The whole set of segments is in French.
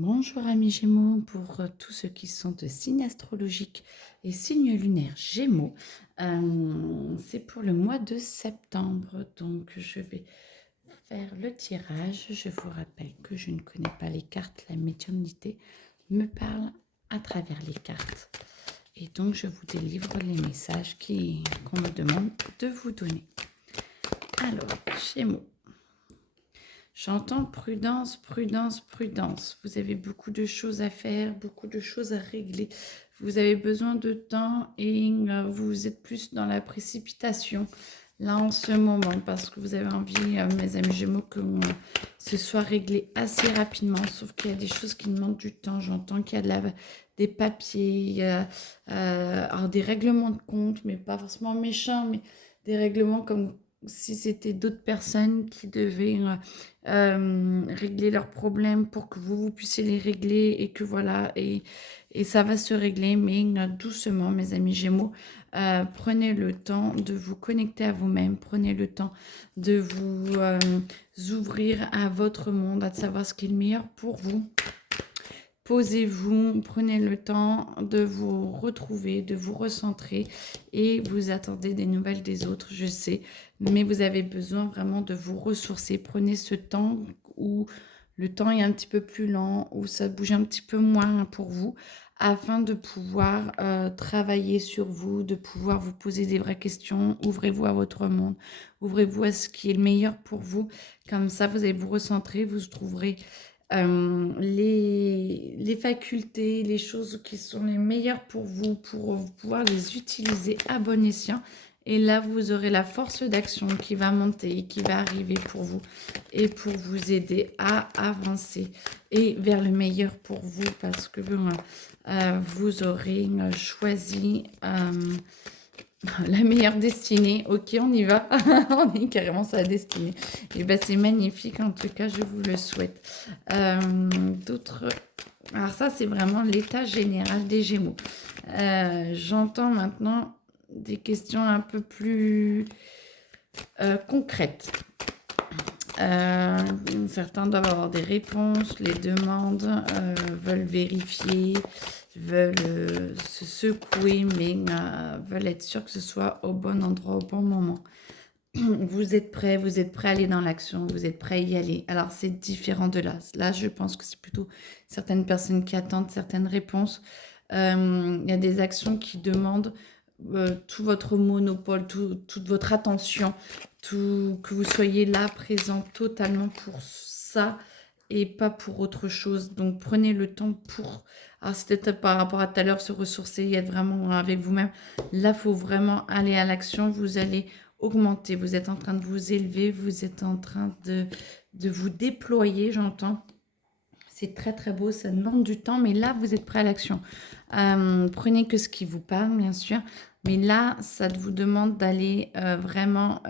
Bonjour amis Gémeaux, pour tous ceux qui sont de signes astrologiques et signes lunaires Gémeaux, c'est pour le mois de septembre, donc je vais faire le tirage. Je vous rappelle que je ne connais pas les cartes, la médiumnité me parle à travers les cartes. Et donc je vous délivre les messages qu'on me demande de vous donner. Alors, Gémeaux. J'entends prudence, prudence, prudence. Vous avez beaucoup de choses à faire, beaucoup de choses à régler. Vous avez besoin de temps et vous êtes plus dans la précipitation là en ce moment parce que vous avez envie, mes amis Gémeaux, que ce soit réglé assez rapidement. Sauf qu'il y a des choses qui demandent du temps. J'entends qu'il y a des papiers, il y a, alors des règlements de compte, mais pas forcément méchants, mais des règlements comme si c'était d'autres personnes qui devaient régler leurs problèmes pour que vous puissiez les régler et que voilà, et ça va se régler, mais doucement, mes amis Gémeaux. Prenez le temps de vous connecter à vous-même, prenez le temps de vous ouvrir à votre monde, à savoir ce qui est le meilleur pour vous. Posez-vous, prenez le temps de vous retrouver, de vous recentrer et vous attendez des nouvelles des autres, je sais, mais vous avez besoin vraiment de vous ressourcer. Prenez ce temps où le temps est un petit peu plus lent, où ça bouge un petit peu moins pour vous, afin de pouvoir travailler sur vous, de pouvoir vous poser des vraies questions. Ouvrez-vous à votre monde, ouvrez-vous à ce qui est le meilleur pour vous. Comme ça, vous allez vous recentrer, vous trouverez les facultés, les choses qui sont les meilleures pour vous pouvoir les utiliser à bon escient. Et là, vous aurez la force d'action qui va monter et qui va arriver pour vous et pour vous aider à avancer et vers le meilleur pour vous parce que vous aurez choisi la meilleure destinée. Ok, on y va. On est carrément sur la destinée. Et ben c'est magnifique. En tout cas, je vous le souhaite. D'autres. Alors ça, c'est vraiment l'état général des Gémeaux. J'entends maintenant des questions un peu plus concrètes. Certains doivent avoir des réponses, les demandent, veulent vérifier, veulent se secouer, mais veulent être sûrs que ce soit au bon endroit, au bon moment. Vous êtes prêt à aller dans l'action, vous êtes prêt à y aller. Alors c'est différent de là. Là, je pense que c'est plutôt certaines personnes qui attendent certaines réponses. Il y a des actions qui demandent tout votre monopole, toute votre attention, que vous soyez là, présent totalement pour ça et pas pour autre chose. Donc prenez le temps pour... Alors c'était par rapport à tout à l'heure, se ressourcer et être vraiment avec vous-même. Là, il faut vraiment aller à l'action. Vous allez augmenter, vous êtes en train de vous élever, vous êtes en train de vous déployer, j'entends. C'est très très beau, ça demande du temps, mais là, vous êtes prêt à l'action. Prenez que ce qui vous parle, bien sûr, mais là, ça vous demande d'aller vraiment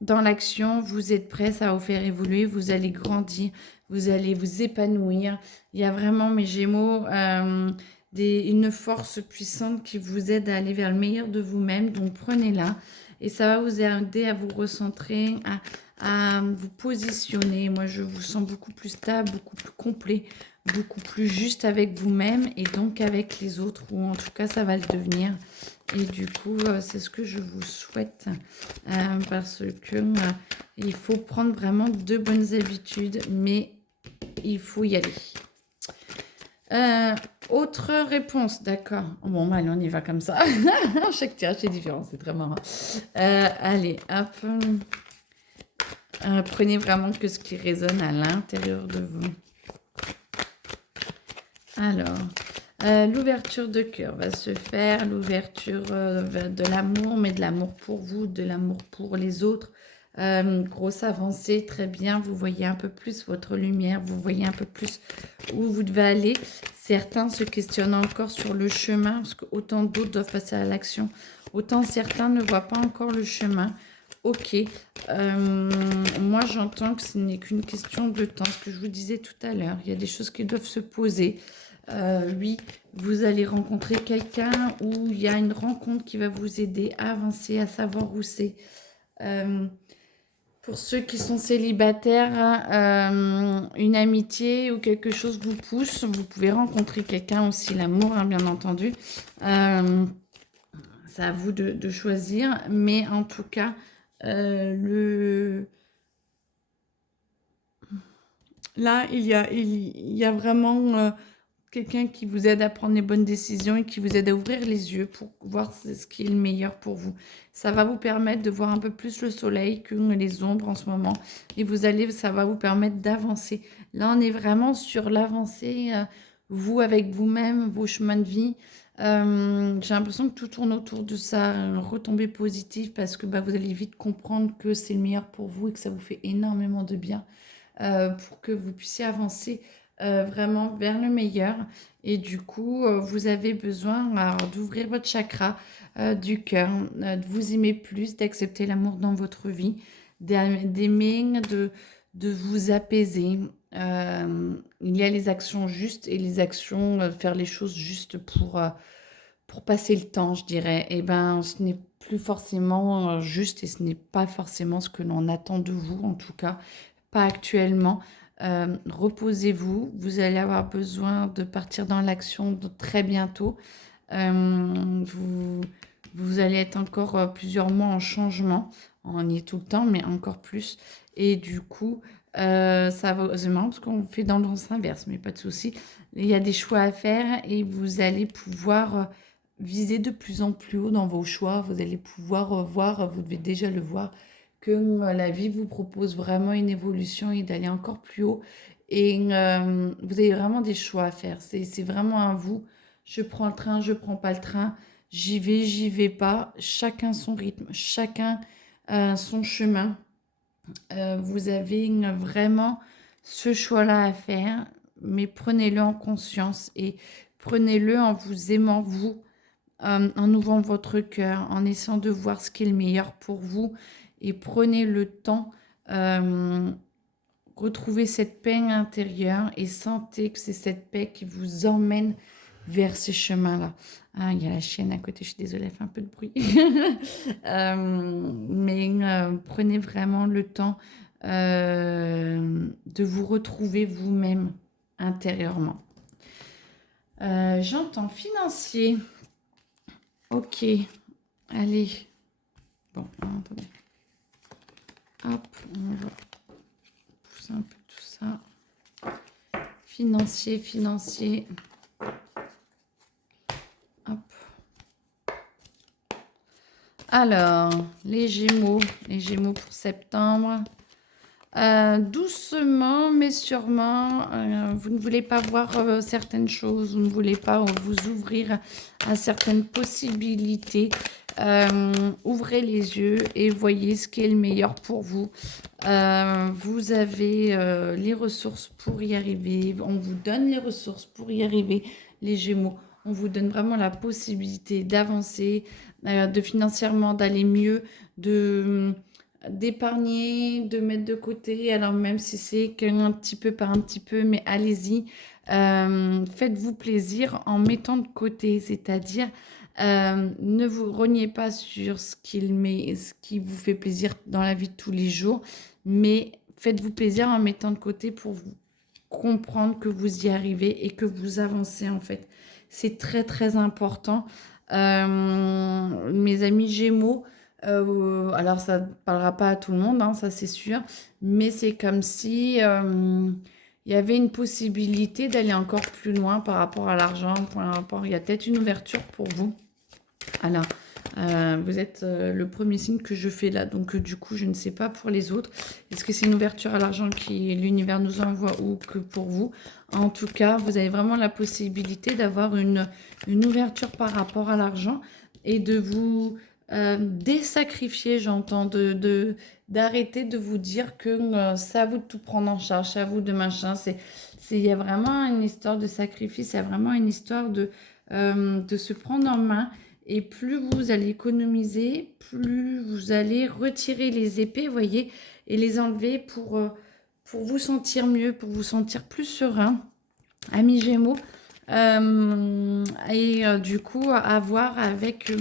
dans l'action. Vous êtes prêt, ça va vous faire évoluer, vous allez grandir, vous allez vous épanouir. Il y a vraiment, mes Gémeaux, une force puissante qui vous aide à aller vers le meilleur de vous-même, donc prenez-la. Et ça va vous aider à vous recentrer, à vous positionner. Moi, je vous sens beaucoup plus stable, beaucoup plus complet, beaucoup plus juste avec vous-même et donc avec les autres, ou en tout cas, ça va le devenir. Et du coup, c'est ce que je vous souhaite parce que il faut prendre vraiment de bonnes habitudes, mais il faut y aller. Autre réponse, d'accord. Bon, allez, on y va comme ça. Chaque tirage est différent, c'est très marrant. Allez, hop. Prenez vraiment que ce qui résonne à l'intérieur de vous. Alors, l'ouverture de cœur va se faire, l'ouverture de l'amour, mais de l'amour pour vous, de l'amour pour les autres. Grosse avancée, très bien. Vous voyez un peu plus votre lumière, vous voyez un peu plus où vous devez aller. Certains se questionnent encore sur le chemin, parce que autant d'autres doivent passer à l'action. Autant certains ne voient pas encore le chemin. Ok, moi j'entends que ce n'est qu'une question de temps, ce que je vous disais tout à l'heure. Il y a des choses qui doivent se poser. Oui, vous allez rencontrer quelqu'un où il y a une rencontre qui va vous aider à avancer, à savoir où c'est. Pour ceux qui sont célibataires, une amitié ou quelque chose vous pousse. Vous pouvez rencontrer quelqu'un aussi, l'amour, hein, bien entendu. C'est à vous de choisir. Mais en tout cas, là, il y a vraiment quelqu'un qui vous aide à prendre les bonnes décisions et qui vous aide à ouvrir les yeux pour voir ce qui est le meilleur pour vous. Ça va vous permettre de voir un peu plus le soleil que les ombres en ce moment. Et ça va vous permettre d'avancer. Là, on est vraiment sur l'avancée, vous avec vous-même, vos chemins de vie. J'ai l'impression que tout tourne autour de ça, une retombée positive parce que vous allez vite comprendre que c'est le meilleur pour vous et que ça vous fait énormément de bien pour que vous puissiez avancer vraiment vers le meilleur. Et du coup, vous avez besoin d'ouvrir votre chakra du cœur, de vous aimer plus, d'accepter l'amour dans votre vie, d'aimer, de vous apaiser. Il y a les actions justes et les actions, faire les choses justes pour passer le temps, je dirais. Et ben, ce n'est plus forcément juste et ce n'est pas forcément ce que l'on attend de vous, en tout cas, pas actuellement. Reposez-vous, vous allez avoir besoin de partir dans l'action très bientôt. Vous, vous allez être encore plusieurs mois en changement. On y est tout le temps, mais encore plus. Et du coup, c'est marrant parce qu'on fait dans le sens inverse, mais pas de souci. Il y a des choix à faire et vous allez pouvoir viser de plus en plus haut dans vos choix. Vous allez pouvoir voir, vous devez déjà le voir, que la vie vous propose vraiment une évolution et d'aller encore plus haut. Et vous avez vraiment des choix à faire. C'est vraiment à vous. Je prends le train, je prends pas le train. J'y vais pas. Chacun son rythme, chacun son chemin. Vous avez vraiment ce choix-là à faire, mais prenez-le en conscience et prenez-le en vous aimant vous, en ouvrant votre cœur, en essayant de voir ce qui est le meilleur pour vous et prenez le temps, retrouvez cette paix intérieure et sentez que c'est cette paix qui vous emmène vers ces chemins-là. Ah, il y a la chienne à côté, je suis désolée, elle fait un peu de bruit. Mais prenez vraiment le temps de vous retrouver vous-même intérieurement. J'entends financier. Ok, allez. Bon, attendez. Hop, on va pousser un peu tout ça. Financier. Hop. Alors, les Gémeaux pour septembre. Doucement, mais sûrement, vous ne voulez pas voir certaines choses, vous ne voulez pas vous ouvrir à certaines possibilités. Ouvrez les yeux et voyez ce qui est le meilleur pour vous. Vous avez les ressources pour y arriver. On vous donne les ressources pour y arriver, les Gémeaux. On vous donne vraiment la possibilité d'avancer, de financièrement, d'aller mieux, d'épargner, de mettre de côté, alors même si c'est qu'un petit peu par un petit peu, mais allez-y, faites-vous plaisir en mettant de côté, c'est-à-dire ne vous reniez pas sur ce qui vous fait plaisir dans la vie de tous les jours, mais faites-vous plaisir en mettant de côté pour vous comprendre que vous y arrivez et que vous avancez en fait. C'est très très important. Mes amis Gémeaux, alors ça ne parlera pas à tout le monde, hein, ça c'est sûr, mais c'est comme si il y avait une possibilité d'aller encore plus loin par rapport à l'argent, il y a peut-être une ouverture pour vous. Alors, vous êtes le premier signe que je fais là, donc du coup, je ne sais pas pour les autres. Est-ce que c'est une ouverture à l'argent qui l'univers nous envoie ou que pour vous? En tout cas, vous avez vraiment la possibilité d'avoir une ouverture par rapport à l'argent et de vous désacrifier, j'entends, d'arrêter de vous dire que c'est à vous de tout prendre en charge, c'est à vous de machin. Il y a vraiment une histoire de sacrifice, il y a vraiment une histoire de se prendre en main. Et plus vous allez économiser, plus vous allez retirer les épées, vous voyez, et les enlever pour vous sentir mieux, pour vous sentir plus serein, amis Gémeaux. Du coup, à voir avec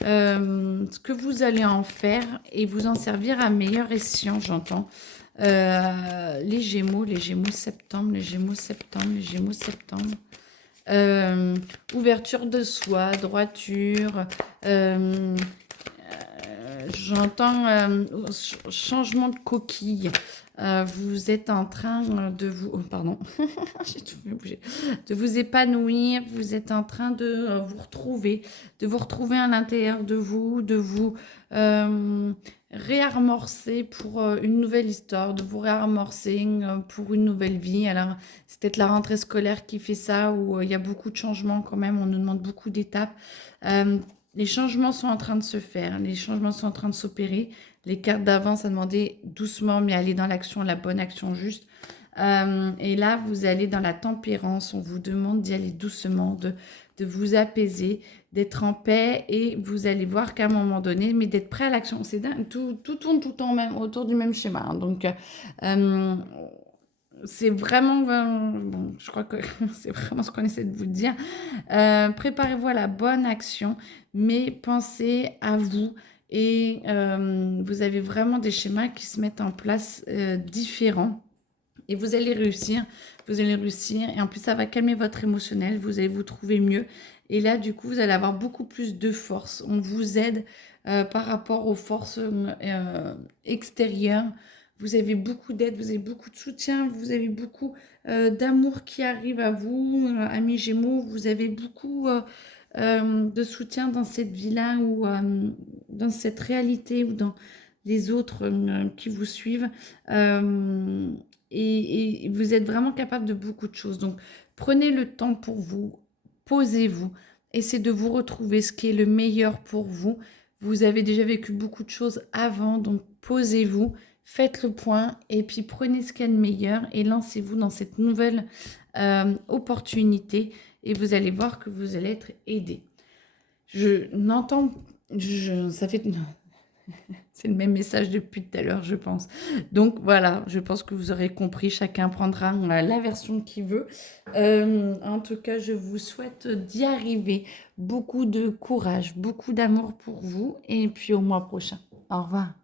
ce que vous allez en faire et vous en servir à meilleur escient, j'entends. Les Gémeaux septembre, les Gémeaux septembre, les Gémeaux septembre. Ouverture de soi, droiture, j'entends changement de coquille. Vous êtes en train de vous... oh, pardon, j'ai tout fait bouger. De vous épanouir, vous êtes en train de vous retrouver à l'intérieur de vous, de vous réamorcer pour une nouvelle histoire, de vous réamorcer pour une nouvelle vie. Alors, c'est peut-être la rentrée scolaire qui fait ça, où il y a beaucoup de changements quand même, on nous demande beaucoup d'étapes. Les changements sont en train de se faire, les changements sont en train de s'opérer. Les cartes d'avant, ça demandait doucement, mais aller dans l'action, la bonne action juste. Et là, vous allez dans la tempérance. On vous demande d'y aller doucement, de vous apaiser, d'être en paix. Et vous allez voir qu'à un moment donné, mais d'être prêt à l'action. C'est dingue, tout tourne tout le temps autour du même schéma, hein. Donc, c'est vraiment, bon, je crois que c'est vraiment ce qu'on essaie de vous dire. Préparez-vous à la bonne action, mais pensez à vous. Et vous avez vraiment des schémas qui se mettent en place différents. Et vous allez réussir, vous allez réussir. Et en plus, ça va calmer votre émotionnel, vous allez vous trouver mieux. Et là, du coup, vous allez avoir beaucoup plus de force. On vous aide par rapport aux forces extérieures. Vous avez beaucoup d'aide, vous avez beaucoup de soutien, vous avez beaucoup d'amour qui arrive à vous, amis Gémeaux. Vous avez beaucoup de soutien dans cette vie-là ou dans cette réalité ou dans les autres qui vous suivent. Et vous êtes vraiment capable de beaucoup de choses. Donc, prenez le temps pour vous, posez-vous, essayez de vous retrouver ce qui est le meilleur pour vous. Vous avez déjà vécu beaucoup de choses avant, donc posez-vous, faites le point et puis prenez ce qu'il y a de meilleur et lancez-vous dans cette nouvelle opportunité et vous allez voir que vous allez être aidé. Je n'entends... ça fait... C'est le même message depuis tout à l'heure, je pense. Donc voilà, je pense que vous aurez compris. Chacun prendra la version qu'il veut. En tout cas, je vous souhaite d'y arriver. Beaucoup de courage, beaucoup d'amour pour vous. Et puis au mois prochain. Au revoir.